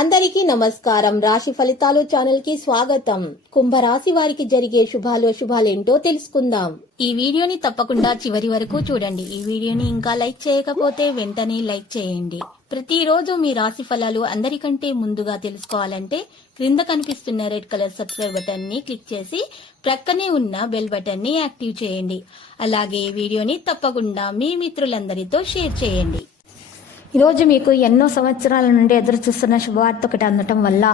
అందరికీ నమస్కారం. రాశి ఫలితాలు ఛానల్ కి స్వాగతం. కుంభరాశి వారికి జరిగే శుభాలేంటో తెలుసుకుందాం. ఈ వీడియోని తప్పకుండా చివరి వరకు చూడండి. ఈ వీడియోని ఇంకా లైక్ చేయకపోతే వెంటనే లైక్ చేయండి. ప్రతిరోజు మీ రాశి ఫలాలు అందరికంటే ముందుగా తెలుసుకోవాలంటే క్రింద కనిపిస్తున్న రెడ్ కలర్ సబ్స్క్రైబ్ బటన్ ని క్లిక్ చేసి ప్రక్కనే ఉన్న బెల్ బటన్ ని యాక్టివ్ చేయండి. అలాగే ఈ వీడియోని తప్పకుండా మీ మిత్రులందరితో షేర్ చేయండి. ఈరోజు మీకు ఎన్నో సంవత్సరాల నుండి ఎదురు చూస్తున్న శుభవార్త ఒకటి అందటం వల్ల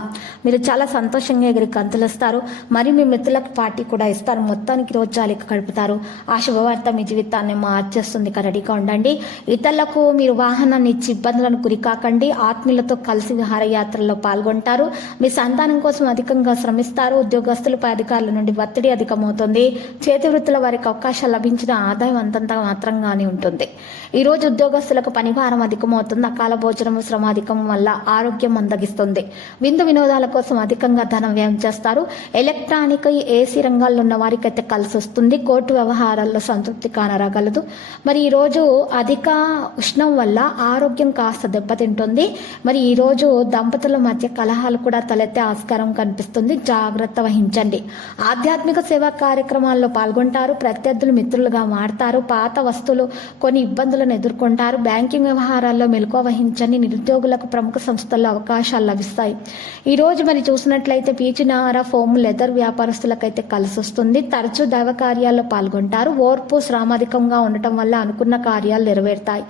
మీరు చాలా సంతోషంగా ఎగిరి గంతులేస్తారు. మరి మీ మిత్రులకు పార్టీ కూడా ఇస్తారు. మొత్తానికి రోజు జాలిక గడుపుతారు. ఆ శుభవార్త మీ జీవితాన్ని మార్చేస్తుంది. రెడీగా ఉండండి. ఇతరులకు మీరు వాహనాన్ని ఇచ్చి ఇబ్బందులను గురికాకండి. ఆత్మీయులతో కలిసి విహారయాత్రల్లో పాల్గొంటారు. మీ సంతానం కోసం అధికంగా శ్రమిస్తారు. ఉద్యోగస్తులపై అధికారుల నుండి ఒత్తిడి అధికమవుతుంది. చేతి వృత్తుల వారికి అవకాశాలు లభించిన ఆదాయం అంతంత మాత్రంగానే ఉంటుంది. ఈ రోజు ఉద్యోగస్తులకు పనిభారం అధికమవుతుంది. అకాల భోజనం శ్రమ అధికం వల్ల ఆరోగ్యం మందగిస్తుంది. విందు వినోదాల కోసం అధికంగా ధనం వ్యయం చేస్తారు. ఎలక్ట్రానిక్ ఏసీ రంగాల్లో ఉన్న వారికి అయితే కలిసి వస్తుంది. కోర్టు వ్యవహారాల్లో సంతృప్తి కానరాగలదు. మరి ఈ రోజు అధిక ఉష్ణం వల్ల ఆరోగ్యం కాస్త దెబ్బతింటుంది. మరి ఈ రోజు దంపతుల మధ్య కలహాలు కూడా తలెత్తే ఆస్కారం కనిపిస్తుంది. జాగ్రత్త వహించండి. ఆధ్యాత్మిక సేవా కార్యక్రమాల్లో పాల్గొంటారు. ప్రత్యర్థులు మిత్రులుగా మారతారు. పాత వస్తువులు కొన్ని ఇబ్బందులను ఎదుర్కొంటారు. బ్యాంకింగ్ వ్యవహారాల్లో మెలకువ వహించండి. నిరుద్యోగులకు ప్రముఖ సంస్థల్లో అవకాశాలు లభిస్తాయి. ఈ రోజు మరి చూసినట్లయితే పీచునార ఫోమ్ లెదర్ వ్యాపారస్తులకైతే కలిసి వస్తుంది. తరచూ దైవ కార్యాల్లో పాల్గొంటారు. ఓర్పు శ్రామాధికంగా ఉండటం వల్ల అనుకున్న కార్యాలు నెరవేరుతాయి.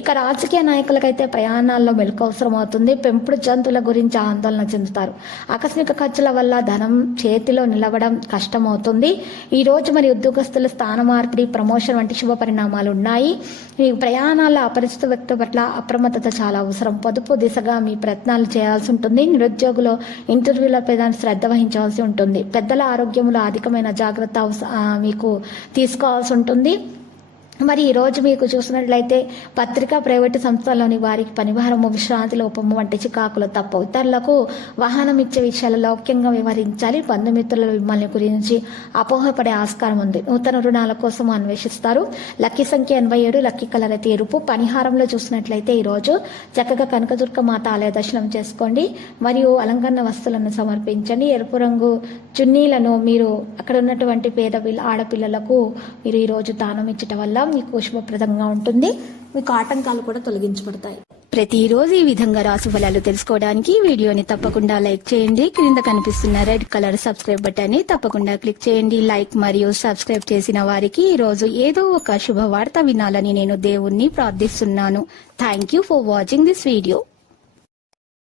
ఇక రాజకీయ నాయకులకైతే ప్రయాణాల్లో మెలకు అవసరం అవుతుంది. పెంపుడు జంతువుల గురించి ఆందోళన చెందుతారు. ఆకస్మిక ఖర్చుల వల్ల ధనం చేతిలో నిలవడం కష్టమవుతుంది. ఈ రోజు మరి ఉద్యోగస్తుల స్థాన మార్పిడి, ప్రమోషన్ వంటి శుభ పరిణామాలు ఉన్నాయి. ఈ ప్రయాణాల అపరిచిత వ్యక్తి పట్ల అప్రమత్తత చాలా అవసరం. పొదుపు దిశగా మీ ప్రయత్నాలు చేయాల్సి ఉంటుంది. నిరుద్యోగులు ఇంటర్వ్యూలపై శ్రద్ధ వహించాల్సి ఉంటుంది. పెద్దల ఆరోగ్యంలో అధికమైన జాగ్రత్త మీకు తీసుకోవాల్సి ఉంటుంది. మరి ఈ రోజు మీకు చూసినట్లయితే పత్రికా ప్రైవేటు సంస్థల్లోని వారికి పనిభారము, విశ్రాంతి లోపము వంటి చికాకులు తప్పవు. ఇతరులకు వాహనం ఇచ్చే విషయాలు లౌక్యంగా వ్యవహరించాలి. బంధుమిత్రుల మిమ్మల్ని గురించి అపోహపడే ఆస్కారం ఉంది. నూతన రుణాల కోసం అన్వేషిస్తారు. లక్కీ సంఖ్య 87. లక్కీ కలర్ అయితే ఎరుపు. పరిహారంలో చూసినట్లయితే ఈ రోజు చక్కగా కనకదుర్గ మాత ఆలయ దర్శనం చేసుకోండి. మరియు అలంకరణ వస్తువులను సమర్పించండి. ఎరుపు రంగు చున్నీలను మీరు అక్కడ ఉన్నటువంటి పేద ఆడపిల్లలకు మీరు ఈ రోజు దానం ఇచ్చటం వల్ల మీకు శుభప్రదంగా ఉంటుంది. మీకు ఆటంకాలు కూడా తొలగించబడతాయి. ప్రతిరోజు ఈ విధంగా రాశి ఫలాలు తెలుసుకోవడానికి వీడియోని తప్పకుండా లైక్ చేయండి. క్రింద కనిపిస్తున్న రెడ్ కలర్ సబ్స్క్రైబ్ బటన్ ని తప్పకుండా క్లిక్ చేయండి. లైక్ మరియు సబ్స్క్రైబ్ చేసిన వారికి ఈ రోజు ఏదో ఒక శుభవార్త వినాలని నేను దేవుణ్ణి ప్రార్థిస్తున్నాను. Thank you for watching this video.